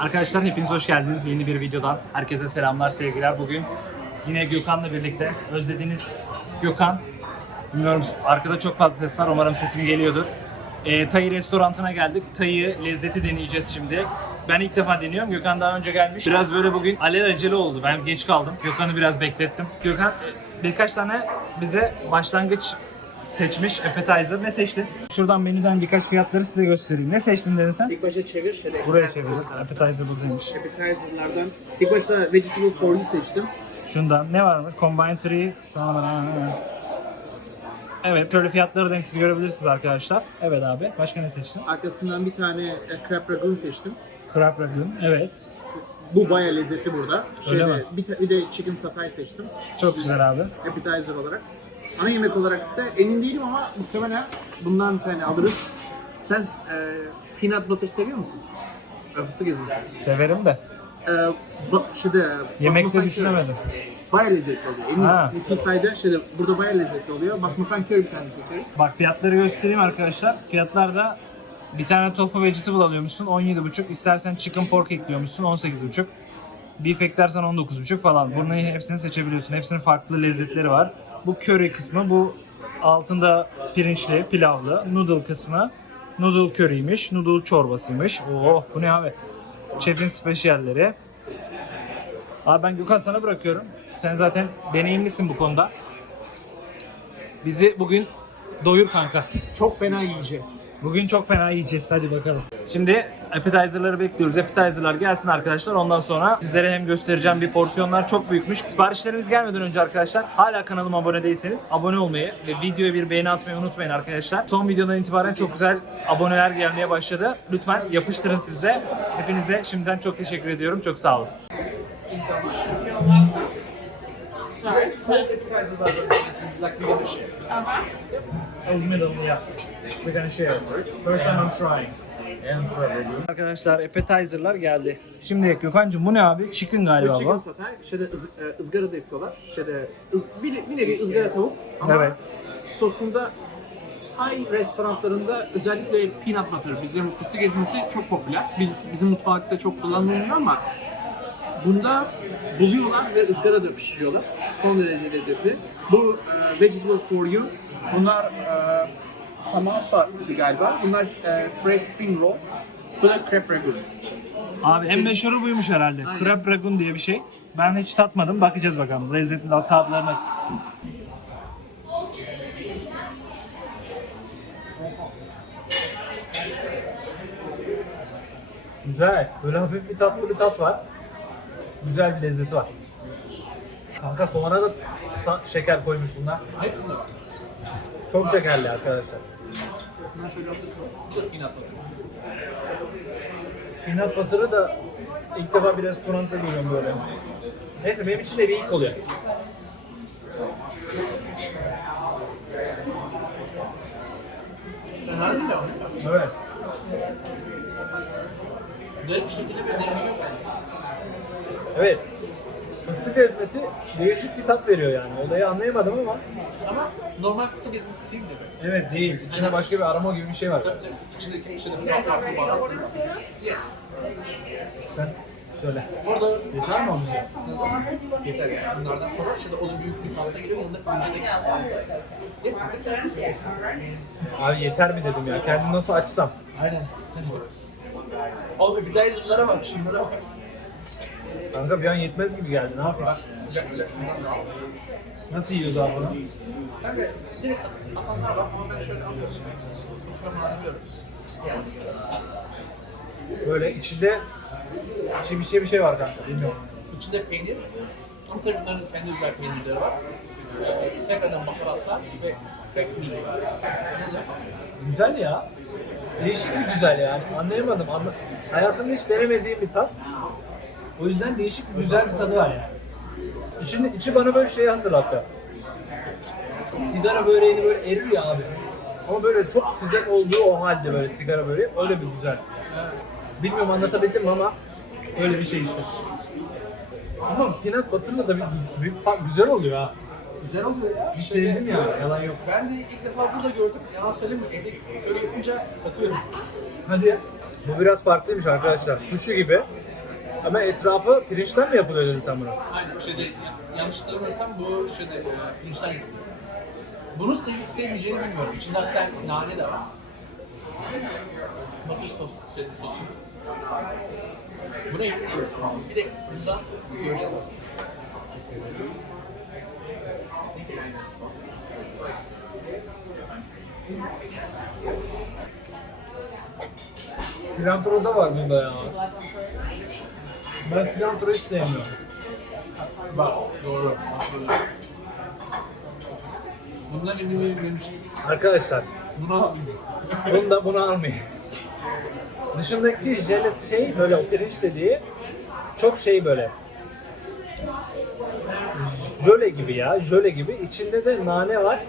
Arkadaşlar hepiniz hoş geldiniz yeni bir videodan. Herkese selamlar, sevgiler. Bugün yine Gökhan'la birlikte özlediğiniz Gökhan. Bilmiyorum arkada çok fazla ses var. Umarım sesim geliyordur. E, Tayı restorantına geldik. Tayı lezzeti deneyeceğiz şimdi. Ben ilk defa deniyorum. Gökhan daha önce gelmiş. Biraz böyle bugün alelacele oldu. Ben geç kaldım. Gökhan'ı biraz beklettim. Gökhan e, birkaç tane bize başlangıç seçmiş. Appetizer. Ne seçtin? Şuradan menüden birkaç fiyatları size göstereyim. Ne seçtin dedin sen? İlk başta çevir şöyle. Buraya çeviririz. Appetizer buradaymış. Appetizer'lardan. İlk başta vegetable for you seçtim. Şundan ne varmış? Combine Tree. Evet, şöyle fiyatları da hem siz görebilirsiniz arkadaşlar. Evet abi. Başka ne seçtin? Arkasından bir tane e, crab ragoon seçtim. Crab Ragoon. Evet. Bu bayağı lezzetli burada. Öyle mi? bir, ta- bir de chicken satay seçtim. Çok güzel abi. Appetizer olarak. Ana yemek olarak ise emin değilim ama muhtemelen bundan bir tane alırız. Sen e, peanut butter seviyor musun? E, Fıstık ezmesi. Severim de. E, ba, şeyde, Yemekte basmasan düşünemedim. köy. Bayağı lezzetli oluyor. Emin Ha. Nefisay'da şeyde, burada bayağı lezzetli oluyor. Basmasan köy bir tane seçeriz. Bak fiyatları göstereyim arkadaşlar. Fiyatlarda bir tane tofu vegetable alıyormuşsun 17,5. İstersen chicken pork ekliyormuşsun 18,5. Beef eklersen 19,5 falan. Bunların hepsini seçebiliyorsun. Hepsinin farklı lezzetleri var. Bu köri kısmı, bu altında pirinçli, pilavlı. Noodle kısmı. Noodle köriymiş, noodle çorbasıymış. Oh bu ne abi? Şefin spesiyalleri. Abi ben Gökhan sana bırakıyorum. Sen zaten deneyimlisin bu konuda. Bizi bugün doyur kanka. Çok fena yiyeceğiz. Bugün çok fena yiyeceğiz. Hadi bakalım. Şimdi appetizer'ları bekliyoruz. Appetizer'lar gelsin arkadaşlar. Ondan sonra sizlere hem göstereceğim bir porsiyonlar çok büyükmüş. Siparişlerimiz gelmeden önce arkadaşlar hala kanalıma abone değilseniz abone olmayı ve videoya bir beğeni atmayı unutmayın arkadaşlar. Son videodan itibaren çok güzel aboneler gelmeye başladı. Lütfen yapıştırın siz de. Hepinize şimdiden çok teşekkür ediyorum. Çok sağ olun. Oh, middle, yeah. We're gonna share. First time I'm trying. Arkadaşlar appetizer'lar geldi. Şimdi Gökhan'cığım bu ne abi? Chicken galiba Bu chicken satay şeyde ız, e, ızgarada yapıyorlar. Şeyde ız, bir, bir nevi ızgara tavuk ama Evet. sosunda Thai restoranlarında özellikle peanut butter, bizim fıstık ezmesi çok popüler. Biz bizim mutfakta çok kullanılmıyor ama bunda buluyorlar ve ızgarada pişiriyorlar. Son derece lezzetli. Bu e, vegetable for you. Bunlar e, samosa'ydı galiba. Bunlar e, fresh spring rolls. Bu da crab ragoon. Abi en meşhuru buymuş herhalde. Aynen. Crab Ragoon diye bir şey. Ben hiç tatmadım. Bakacağız bakalım. Lezzetli tatları nasıl. Güzel. Böyle hafif bir tatlı bir tat var. Güzel bir lezzeti var. Kanka soğana da şeker koymuş bunlar. Hepsinde var. Çok şekerli arkadaşlar. Bunlar şöyle peanut butter. Peanut butter'ı da ilk defa bir restoranda görüyorum böyle. Neyse benim için de bir ilk oluyor. Evet. Garip şekilde bir deneyim yok yani. Evet. Fıstık ezmesi değişik bir tat veriyor yani. Olayı anlayamadım ama. Ama normal fıstık ezmesi değil mi? Evet değil. İçinde başka bir aroma gibi bir şey var. İçindeki içinde biraz farklı baharatlı. Sen söyle. Orada Yeter mi onun? yeter yani. Bunlardan sonra işte onun büyük bir pasta geliyor. Onun da önce de Yetmezse Abi yeter mi dedim ya. Kendimi nasıl açsam. Aynen. Oğlum appetizer'lara bak, şunlara bak. Kanka bir an yetmez gibi geldi. Ne yapayım? Sıcak sıcak şundan da al. Nasıl yiyoruz abi bunu? Kanka direkt at- atanlar var ama ben şöyle alıyorum. Soframa alıyorum. Böyle içinde içi bir şey bir şey var kanka. Bilmiyorum. İçinde peynir. Ama tabii bunların kendi özel peynirleri var. Ee, tekrardan baharatlar ve crack milk var. Güzel. Güzel ya. Değişik bir güzel yani. Anlayamadım. Anla... Hayatımda hiç denemediğim bir tat. O yüzden değişik bir güzel bir tadı var yani. İçinde, içi bana böyle şeyi hatırlattı. Sigara böreğini böyle erir ya abi. Ama böyle çok sıcak olduğu o halde böyle sigara böreği öyle bir güzel. Bilmiyorum anlatabildim mi ama öyle bir şey işte. Ama peanut butter'la da bir, bir, bir- güzel oluyor ha. Güzel oluyor ya. Bir sevdim ya, yalan yok. Ben de ilk defa burada gördüm. Yalan söylemiyorum. Evde öyle yapınca katıyorum. Hadi ya. Bu biraz farklıymış arkadaşlar. Sushi gibi. Ama etrafı pirinçten mi yapılıyor dedin sen bunu? Aynen şeyde yanlış hatırlamıyorsam bu şeyde e, pirinçten yapılıyor. Bunu sevip sevmeyeceğini bilmiyorum. İçinde hatta nane de var. Mısır sos, şey sos. Buna emin değilim. Bir de bundan göreceğiz. Cilantro da var bunda ya. Ben cilantro hiç sevmiyorum. Bak doğru. Bundan emin değilim. Arkadaşlar Bunu alamıyorum. bunu da bunu almayın. Dışındaki jelet şey böyle o pirinç dediği çok şey böyle. Jöle gibi ya, jöle gibi. İçinde de nane var,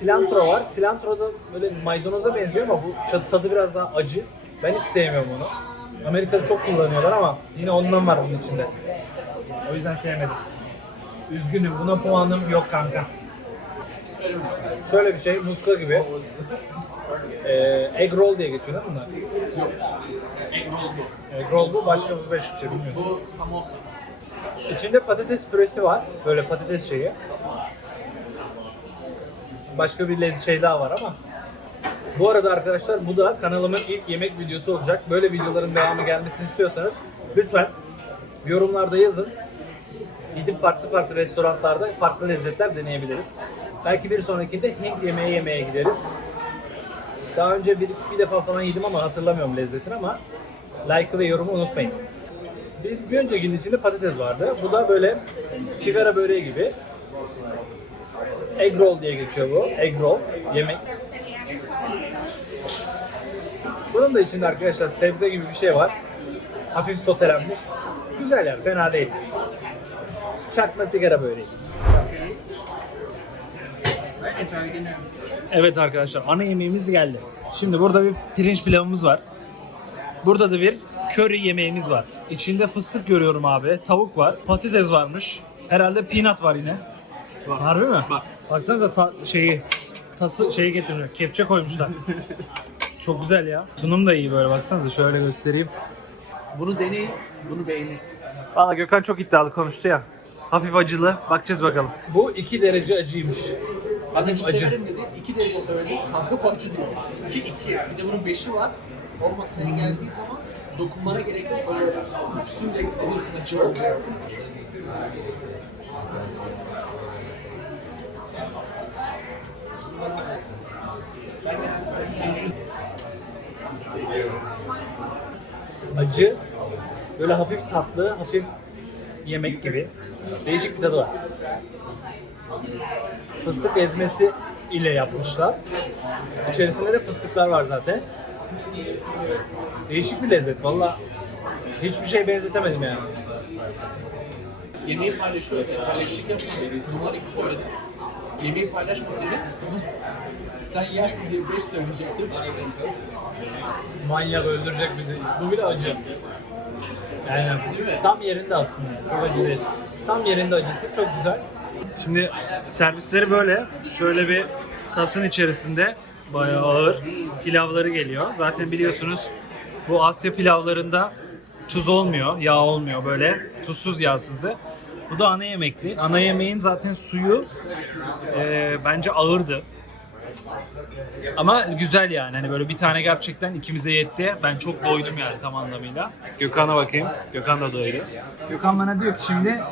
cilantro var. Cilantro da böyle maydanoza benziyor ama bu çat- tadı biraz daha acı. Ben hiç sevmiyorum onu. Amerika'da çok kullanıyorlar ama yine ondan var bunun içinde. O yüzden sevmedim. Üzgünüm, buna puanım yok kanka. Şöyle bir şey, muska gibi. Ee, egg roll diye geçiyor değil mi bunlar? Egg roll bu. Egg roll bu, başka bir hiçbir şey bilmiyorum. Bu samosa. İçinde patates püresi var. Böyle patates şeyi. Başka bir lez şey daha var ama. Bu arada arkadaşlar bu da kanalımın ilk yemek videosu olacak. Böyle videoların devamı gelmesini istiyorsanız lütfen yorumlarda yazın. Gidip farklı farklı restoranlarda farklı lezzetler deneyebiliriz. Belki bir sonrakinde Hint yemeği yemeye gideriz. Daha önce bir, bir defa falan yedim ama hatırlamıyorum lezzetini ama like ve yorumu unutmayın. Bir, bir öncekinin içinde patates vardı. Bu da böyle sigara böreği gibi. Egg roll diye geçiyor bu. Egg roll yemek. Bunun da içinde arkadaşlar sebze gibi bir şey var. Hafif sotelenmiş. Güzel yani fena değil. Çakma sigara böreği. Evet arkadaşlar ana yemeğimiz geldi. Şimdi burada bir pirinç pilavımız var. Burada da bir köri yemeğimiz var. İçinde fıstık görüyorum abi. Tavuk var. Patates varmış. Herhalde peanut var yine. Var. Harbi mi? Var. Baksanıza ta- şeyi tası şeyi getirmiyor. Kepçe koymuşlar. Çok güzel ya. Sunum da iyi böyle baksanıza şöyle göstereyim. Bunu deneyin, bunu beğenirsiniz. Valla Gökhan çok iddialı konuştu ya. Hafif acılı. Bakacağız bakalım. Bu 2 derece acıymış. Önce Acı. severim dedi, iki derece söyledi, bu acı diyor. İki, iki. Bir de bunun beşi var. O masaya geldiği zaman dokunmana gerek yok. Böyle kokusuyla hissediyorsun acı oluyor. Acı, böyle hafif tatlı, hafif yemek gibi. Değişik bir tadı var. Fıstık ezmesi ile yapmışlar. İçerisinde de fıstıklar var zaten. Değişik bir lezzet. Valla hiçbir şey benzetemedim yani. Yemeği paylaşıyor ya, paylaştık yapmıyor. Bunlar iki söyledi. Yemeği paylaşmasaydı sen yersin diye beş söyleyecektim. Manyak öldürecek bizi. Bu bile acı. Yani tam yerinde aslında. Çok acı değil. Tam yerinde acısı. Çok güzel. Şimdi servisleri böyle. Şöyle bir tasın içerisinde bayağı ağır pilavları geliyor. Zaten biliyorsunuz bu Asya pilavlarında tuz olmuyor, yağ olmuyor böyle. Tuzsuz yağsızdı. Bu da ana yemekti. Ana yemeğin zaten suyu e, bence ağırdı. Ama güzel yani. Hani böyle bir tane gerçekten ikimize yetti. Ben çok doydum yani tam anlamıyla. Gökhan'a bakayım. Gökhan da doydu. Gökhan bana diyor ki şimdi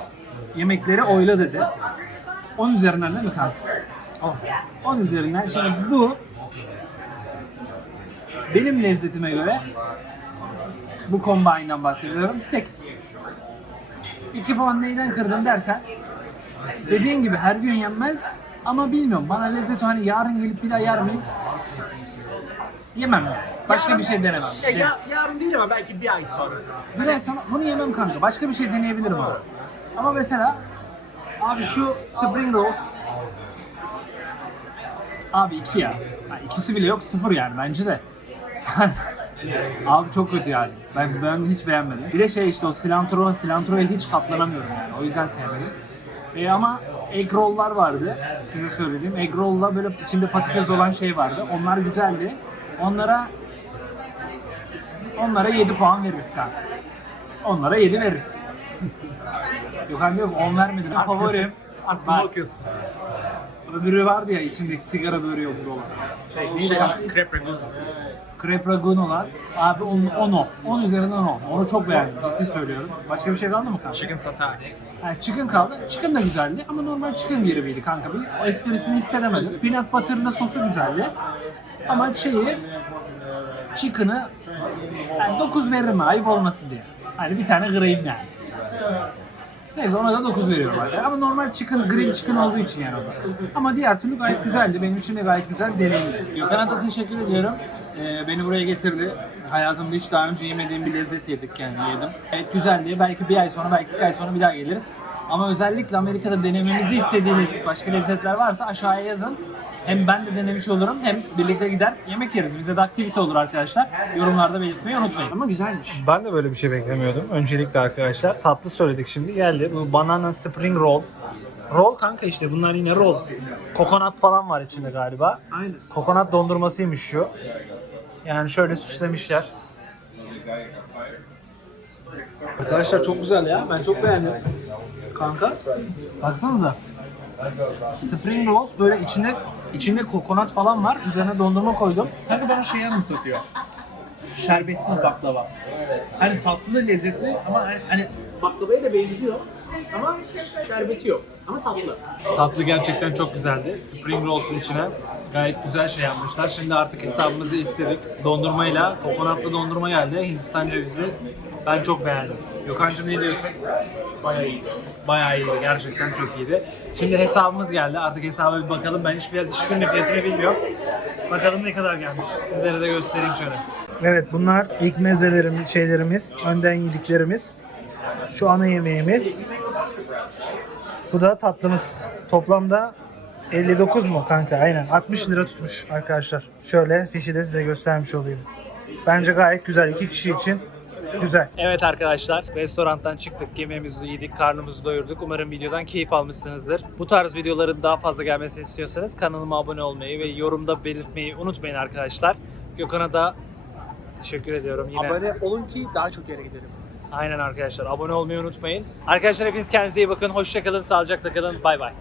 yemekleri oyla dedi. 10 üzerinden değil mi kanka? 10. 10 üzerinden. Şimdi bu benim lezzetime göre bu combine'dan bahsediyorum. 8. 2 puan neyden kırdın dersen dediğin gibi her gün yenmez ama bilmiyorum bana lezzet hani yarın gelip bir daha yer miyim? Yemem. Başka bir şey denemem. Ya, ya, yarın değil ama belki bir ay sonra. Bir ay sonra bunu yemem kanka. Başka bir şey deneyebilirim abi. Ama mesela abi şu spring rolls abi iki ya. Ha, ikisi bile yok sıfır yani bence de. abi çok kötü yani. Ben, ben hiç beğenmedim. Bir de şey işte o cilantro, cilantroya hiç katlanamıyorum yani. O yüzden sevmedim. E ama egg roll'lar vardı. Size söylediğim. Egg roll'la böyle içinde patates olan şey vardı. Onlar güzeldi. Onlara Onlara 7 puan veririz kanka. Onlara 7 veririz. Gökhan diyor ki 10 vermedim. Favorim. Aklıma okuyorsun. Öbürü vardı ya içindeki sigara böreği yoktu olan. Şey, neydi ya? crepe ragout. Crepe Ragoon olan. Abi 10 10 10 üzerinden 10. Onu çok beğendim. Ciddi söylüyorum. Başka bir şey kaldı mı kanka? Chicken satay. Yani chicken kaldı. Chicken da güzeldi ama normal chicken gibiydi kanka. Bir o esprisini hissedemedim. Peanut butter'ın sosu güzeldi. Ama şeyi chicken'ı yani 9 veririm ayıp olmasın diye. Hani bir tane kırayım yani. Neyse ona da 9 veriyorum abi. Ama normal chicken, grill chicken olduğu için yani o da. Ama diğer türlü gayet güzeldi. Benim için de gayet güzel deneyimdi. Gökhan'a da teşekkür ediyorum. Ee, beni buraya getirdi. Hayatımda hiç daha önce yemediğim bir lezzet yedik yani yedim. Gayet güzeldi. Belki bir ay sonra, belki iki ay sonra bir daha geliriz. Ama özellikle Amerika'da denememizi istediğiniz başka lezzetler varsa aşağıya yazın. Hem ben de denemiş olurum hem birlikte gider yemek yeriz. Bize de aktivite olur arkadaşlar. Yorumlarda belirtmeyi unutmayın. Ama güzelmiş. Ben de böyle bir şey beklemiyordum. Öncelikle arkadaşlar tatlı söyledik şimdi geldi. Bu banana spring roll. Roll kanka işte bunlar yine roll. Kokonat falan var içinde galiba. Aynen. Kokonat dondurmasıymış şu. Yani şöyle süslemişler. Arkadaşlar çok güzel ya. Ben çok beğendim. Kanka. Baksanıza. Spring rolls böyle içinde içinde kokonat falan var. Üzerine dondurma koydum. Kanka bana şeyi anımsatıyor. Şerbetsiz baklava. Hani tatlı lezzetli ama hani, hani baklavaya da benziyor. Ama şerbeti yok. Ama tatlı. Tatlı gerçekten çok güzeldi. Spring rolls'un içine gayet güzel şey yapmışlar. Şimdi artık hesabımızı istedik. Dondurmayla, kokonatlı dondurma geldi. Hindistan cevizi. Ben çok beğendim. Gökhan'cığım ne diyorsun? Bayağı iyi. Bayağı iyi. Gerçekten çok iyiydi. Şimdi hesabımız geldi. Artık hesaba bir bakalım. Ben hiçbir hiçbirinin fiyatını bilmiyorum. Bakalım ne kadar gelmiş. Sizlere de göstereyim şöyle. Evet bunlar ilk mezelerimiz, şeylerimiz, önden yediklerimiz. Şu ana yemeğimiz. Bu da tatlımız. Toplamda 59 mu kanka? Aynen. 60 lira tutmuş arkadaşlar. Şöyle fişi de size göstermiş olayım. Bence gayet güzel. iki kişi için güzel. Evet arkadaşlar. Restorandan çıktık. Yemeğimizi yedik. Karnımızı doyurduk. Umarım videodan keyif almışsınızdır. Bu tarz videoların daha fazla gelmesini istiyorsanız kanalıma abone olmayı ve yorumda belirtmeyi unutmayın arkadaşlar. Gökhan'a da teşekkür ediyorum. Yine Abone olun ki daha çok yere gidelim. Aynen arkadaşlar. Abone olmayı unutmayın. Arkadaşlar hepiniz kendinize iyi bakın. Hoşçakalın. Sağlıcakla kalın. Bay bay.